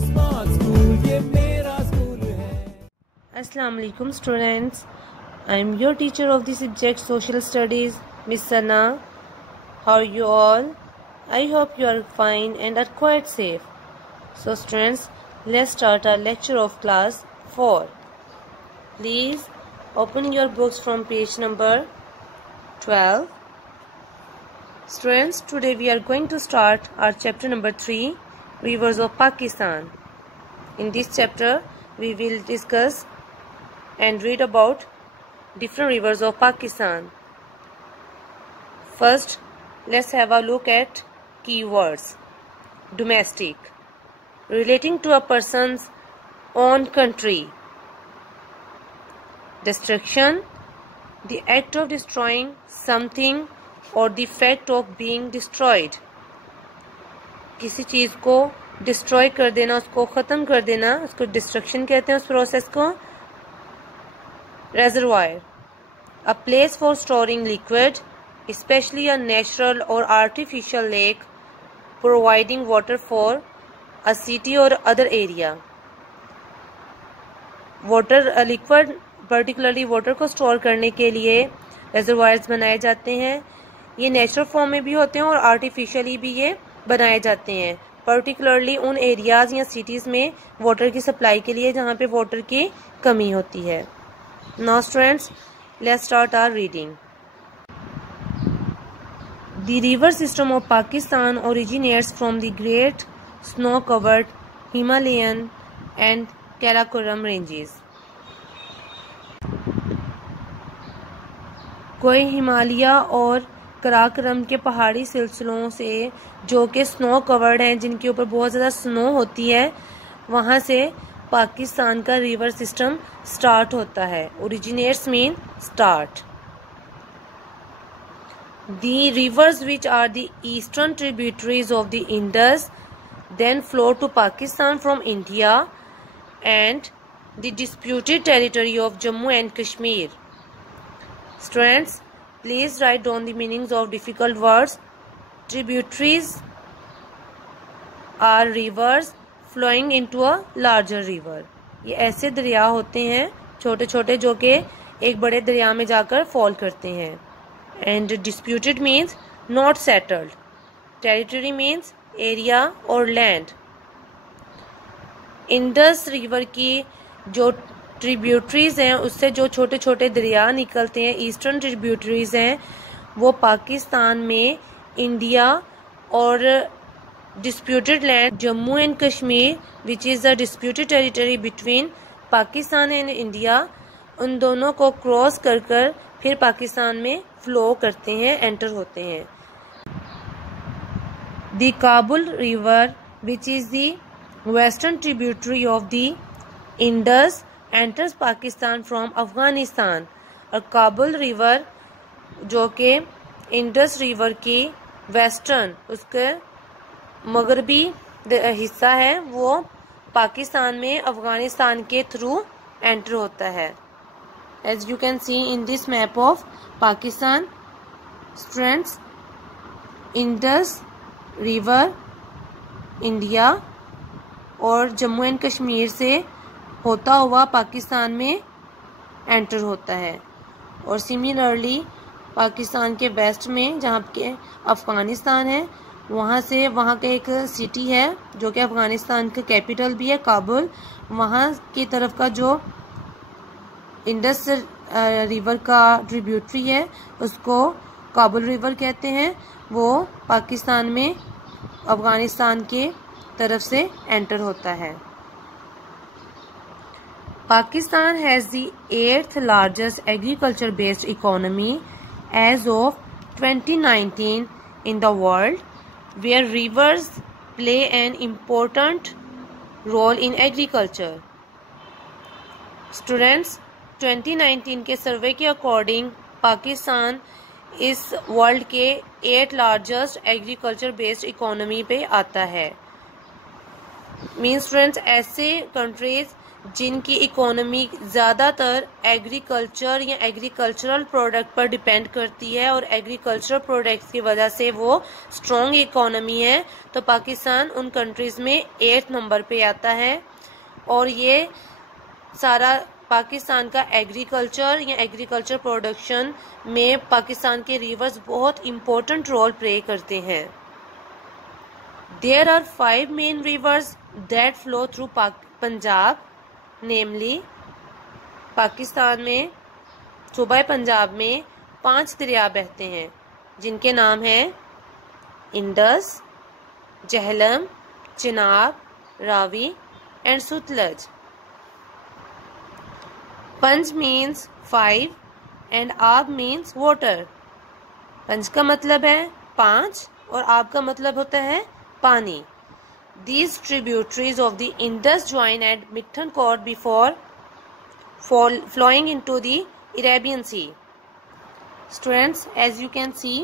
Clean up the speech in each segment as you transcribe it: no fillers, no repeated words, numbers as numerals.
Smart school, ये मेरा school है। Assalamu alaikum students. I am your teacher of the subject Social Studies, Miss Sana. How are you all? I hope you are fine and are quite safe. So students, let's start our lecture of class 4. Please open your books from page number 12. Students, today we are going to start our chapter number 3, Rivers of Pakistan. In this chapter, we will discuss and read about different rivers of Pakistan. First, let's have a look at keywords. Domestic, relating to a person's own country. Destruction, the act of destroying something or the fact of being destroyed. किसी चीज़ को destroy कर देना, उसको ख़त्म कर देना, उसको destruction कहते हैं उस प्रोसेस को. Reservoir, a place for storing liquid, especially a natural or artificial lake, providing water for a city or other area. Water, liquid, particularly water को स्टोर करने के लिए reservoirs बनाए जाते हैं. ये नेचुरल फॉर्म में भी होते हैं और आर्टिफिशियली भी ये बनाए जाते हैं, पर्टिकुलरली उन एरियाज़ या सिटीज़ में वाटर की सप्लाई के लिए जहाँ पे वाटर की कमी होती है. Now students, let's start our reading. The river system of Pakistan originates from the great snow-covered Himalayan and Karakoram ranges. कोई हिमालय और कराकरम के पहाड़ी सिलसिलों से जो कि स्नो कवर्ड हैं, जिनके ऊपर बहुत ज़्यादा स्नो होती है, वहाँ से पाकिस्तान का रिवर सिस्टम स्टार्ट होता है. Originates mean start. The rivers which are the eastern tributaries of the Indus then flow to Pakistan from India and the disputed territory of Jammu and Kashmir. Students, please write down the meanings of difficult words. Tributaries are rivers flowing into a larger river. ये ऐसे दरिया होते हैं छोटे छोटे जो कि एक बड़े दरिया में जाकर फॉल करते हैं. And disputed means not settled. Territory means area or land. Indus river की जो ट्रिब्यूटरीज हैं, उससे जो छोटे छोटे दरिया निकलते हैं, ईस्टर्न ट्रिब्यूटरीज हैं, वो पाकिस्तान में इंडिया और disputed land Jammu and Kashmir which is the disputed territory between Pakistan and India, उन दोनों को क्रॉस कर कर फिर पाकिस्तान में फ्लो करते हैं, एंटर होते हैं. The Kabul river which is the western tributary of the Indus enters Pakistan from Afghanistan. और काबुल रिवर जो कि इंडस रिवर की वेस्टर्न, उसके मगरबी हिस्सा है, वो पाकिस्तान में अफगानिस्तान के थ्रू एंटर होता है. As you can see in this map of Pakistan, students, Indus river India और जम्मू एंड कश्मीर से होता हुआ पाकिस्तान में एंटर होता है. और सिमिलरली पाकिस्तान के वेस्ट में जहाँ के अफ़गानिस्तान है, वहाँ से वहाँ का एक सिटी है जो कि अफ़गानिस्तान का कैपिटल भी है, काबुल. वहाँ की तरफ का जो इंडस रिवर का ट्रिब्यूटरी है उसको काबुल रिवर कहते हैं. वो पाकिस्तान में अफ़गानिस्तान के तरफ से एंटर होता है. Pakistan has the 8th largest agriculture-based economy as of 2019 in the world, where rivers play an important role in agriculture. Students, 2019 के सर्वे के अकॉर्डिंग पाकिस्तान इस वर्ल्ड के 8 लार्जेस्ट एग्रीकल्चर बेस्ड इकोनॉमी पे आता है. मीन्स स्टूडेंट्स, ऐसे कंट्रीज जिनकी इकोनॉमी ज़्यादातर एग्रीकल्चर या एग्रीकल्चरल प्रोडक्ट पर डिपेंड करती है और एग्रीकल्चरल प्रोडक्ट्स की वजह से वो स्ट्रॉन्ग इकोनॉमी है, तो पाकिस्तान उन कंट्रीज़ में 8th नंबर पे आता है। और ये सारा पाकिस्तान का एग्रीकल्चर या एग्रीकल्चर प्रोडक्शन में पाकिस्तान के रिवर्स बहुत इम्पोर्टेंट रोल प्ले करते हैं। There are 5 main rivers that flow through Punjab, नेमली पाकिस्तान में सूबा पंजाब में 5 दरिया बहते हैं जिनके नाम हैं इंडस, झेलम, चिनाब, रावी एंड सतलज। पंज मीन्स 5 एंड आब मीन्स वाटर। पंज का मतलब है 5 और आब का मतलब होता है पानी। These tributaries of the Indus join at Mithankot before flowing into the Arabian Sea. Students, as you can see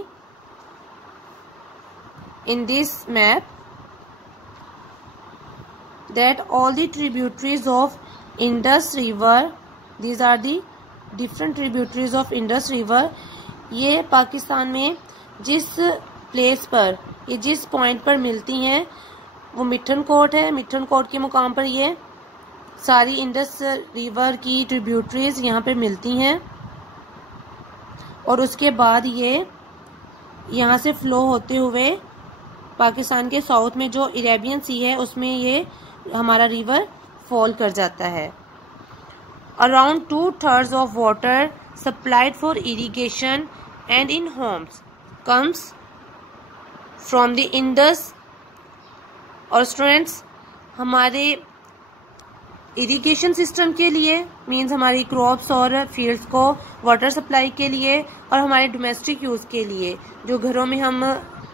in this map, that all the tributaries of Indus River, these are the different tributaries of Indus River. ये पाकिस्तान में जिस place पर, ये जिस point पर मिलती हैं वो मिठनकोट है। मिठनकोट के मुकाम पर ये सारी इंडस रिवर की ट्रिब्यूटरीज यहाँ पे मिलती हैं और उसके बाद ये यहाँ से फ्लो होते हुए पाकिस्तान के साउथ में जो अरेबियन सी है उसमें ये हमारा रिवर फॉल कर जाता है। Around 2/3 of water supplied for irrigation and in Holmes comes from the Indus. और स्टूडेंट्स, हमारे इरिगेशन सिस्टम के लिए मीन्स हमारी क्रॉप्स और फील्ड्स को वाटर सप्लाई के लिए और हमारे डोमेस्टिक यूज़ के लिए जो घरों में हम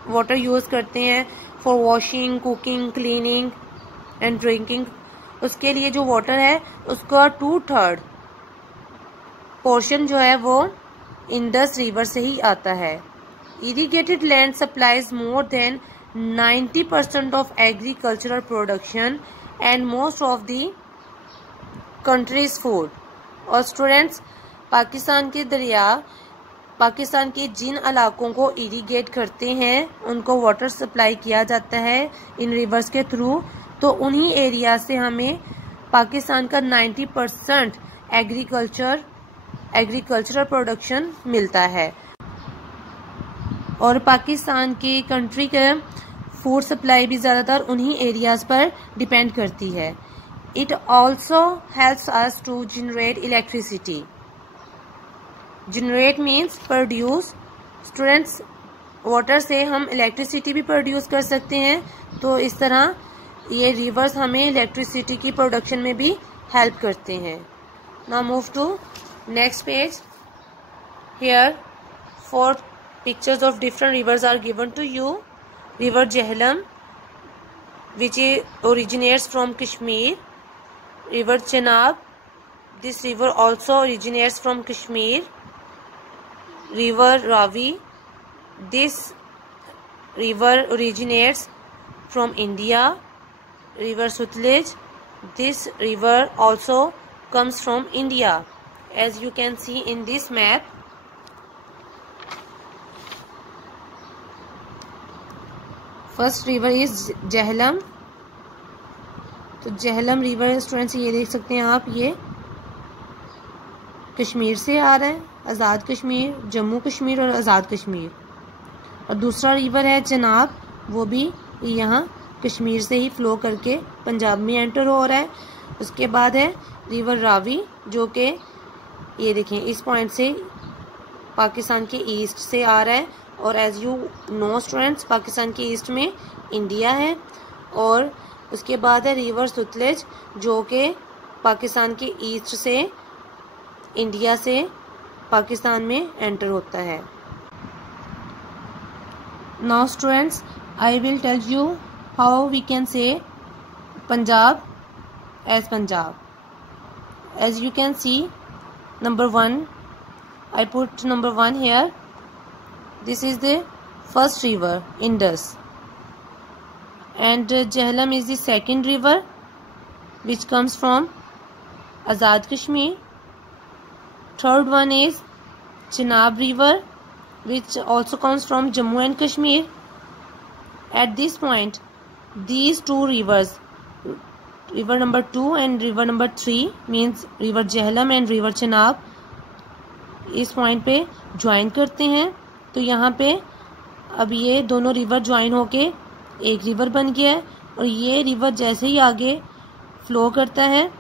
वाटर यूज़ करते हैं for washing, cooking, cleaning and drinking, उसके लिए जो वाटर है उसका 2/3 पोर्शन जो है वो इंडस रिवर से ही आता है। Irrigated land supplies more than 90% of agricultural production and most of the country's food। और स्टूडेंट्स, पाकिस्तान के दरिया पाकिस्तान के जिन इलाकों को इरिगेट करते हैं उनको वाटर सप्लाई किया जाता है इन रिवर्स के थ्रू, तो उन्हीं एरिया से हमें पाकिस्तान का 90% एग्रीकल्चरल प्रोडक्शन मिलता है। और पाकिस्तान की कंट्री का फूड सप्लाई भी ज़्यादातर उन्हीं एरियाज़ पर डिपेंड करती है। It also helps us to generate electricity. Generate means produce. Students, water से हम इलेक्ट्रिसिटी भी प्रोड्यूस कर सकते हैं, तो इस तरह ये रिवर्स हमें इलेक्ट्रिसिटी की प्रोडक्शन में भी हेल्प करते हैं। Now move to next page. Here 4 pictures of different rivers are given to you. River Jhelum, which originates from Kashmir. River Chenab, this river also originates from Kashmir. River Ravi, this river originates from India. River Sutlej, this river also comes from India. As you can see in this map, first river is Jhelum. तो Jhelum river students ये देख सकते हैं आप, ये कश्मीर से आ रहा है, आज़ाद कश्मीर, जम्मू कश्मीर और आज़ाद कश्मीर। और दूसरा रिवर है चनाब, वो भी यहाँ कश्मीर से ही फ्लो करके पंजाब में एंटर हो रहा है। उसके बाद है रिवर रावी, जो कि ये देखें इस पॉइंट से पाकिस्तान के ईस्ट से आ रहा है। और as you know students, Pakistan के ईस्ट में इंडिया है। और उसके बाद है रिवर सतलज, जो कि पाकिस्तान के ईस्ट से इंडिया से पाकिस्तान में एंटर होता है। Now students, I will tell you how we can say Punjab as Punjab. As you can see, number 1, I put number 1 here. This is the first river, Indus, and Jhelum is the second river which comes from Azad Kashmir. Third one is Chenab River, which also comes from Jammu and Kashmir. At this point, these two rivers, river number 2 and river number 3, means river Jhelum and river Chenab, इस point पे join करते हैं. तो यहाँ पे अब ये दोनों रिवर ज्वाइन होके एक रिवर बन गया है. और ये रिवर जैसे ही आगे फ्लो करता है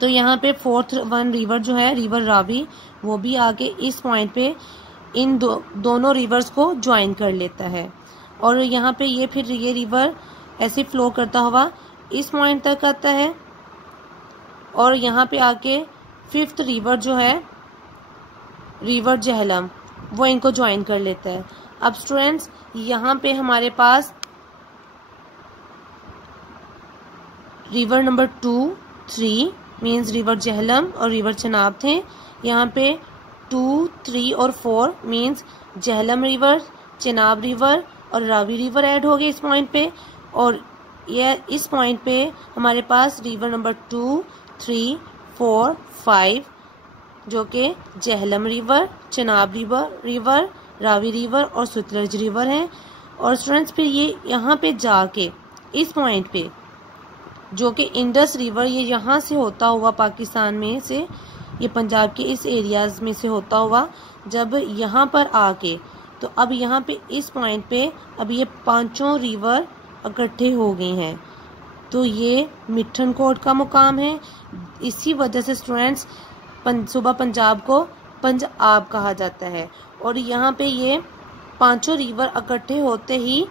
तो यहाँ पे फोर्थ वन रिवर जो है रिवर रावी, वो भी आके इस पॉइंट पे इन दोनों रिवर्स को ज्वाइन कर लेता है. और यहाँ पे ये फिर ये रिवर ऐसे फ्लो करता हुआ इस पॉइंट तक आता है. और यहाँ पे आके फिफ्थ रिवर जो है रिवर जहलम, वो इनको ज्वाइन कर लेता है. अब स्टूडेंट्स यहाँ पे हमारे पास river number 2, 3 means river Jhelum और रिवर चनाब थे. यहाँ पे 2, 3 और 4 means Jhelum river, Chenab river और रावी रिवर ऐड हो गए इस पॉइंट पे. और यह इस पॉइंट पे हमारे पास रिवर नंबर 2, 3, 4, 5 जो कि Jhelum river, Chenab river, Ravi river और सतलज रिवर हैं. और स्टूडेंट्स फिर ये यहाँ पे जाके इस पॉइंट पे जो कि इंडस रिवर, ये यहाँ से होता हुआ पाकिस्तान में से, ये पंजाब के इस एरियाज में से होता हुआ जब यहाँ पर आके, तो अब यहाँ पे इस पॉइंट पे अब ये पांचों रिवर इकट्ठे हो गए हैं. तो ये मिठन कोट का मुकाम है. इसी वजह से स्टूडेंट्स सूबा पंजाब को पंजाब कहा जाता है. और यहाँ पे ये पांचों रिवर इकट्ठे होते ही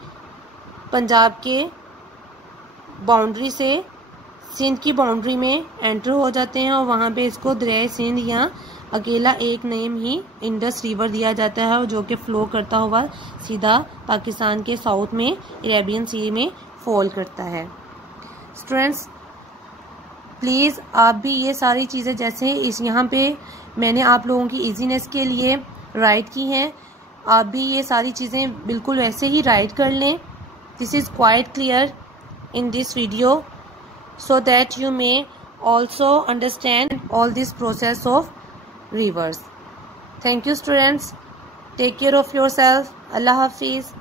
पंजाब के बाउंड्री से सिंध की बाउंड्री में एंटर हो जाते हैं. और वहाँ पे इसको दरिया सिंध या अकेला एक नेम ही इंडस रिवर दिया जाता है, और जो कि फ्लो करता हुआ सीधा पाकिस्तान के साउथ में अरेबियन सी में फॉल करता है. स्टूडेंट्स प्लीज़ आप भी ये सारी चीज़ें जैसे इस यहाँ पे मैंने आप लोगों की इजीनेस के लिए राइट की हैं, आप भी ये सारी चीज़ें बिल्कुल वैसे ही राइट कर लें. This is quite clear in this video so that you may also understand all this process of rivers. Thank you students. Take care of yourself. Allah Hafiz.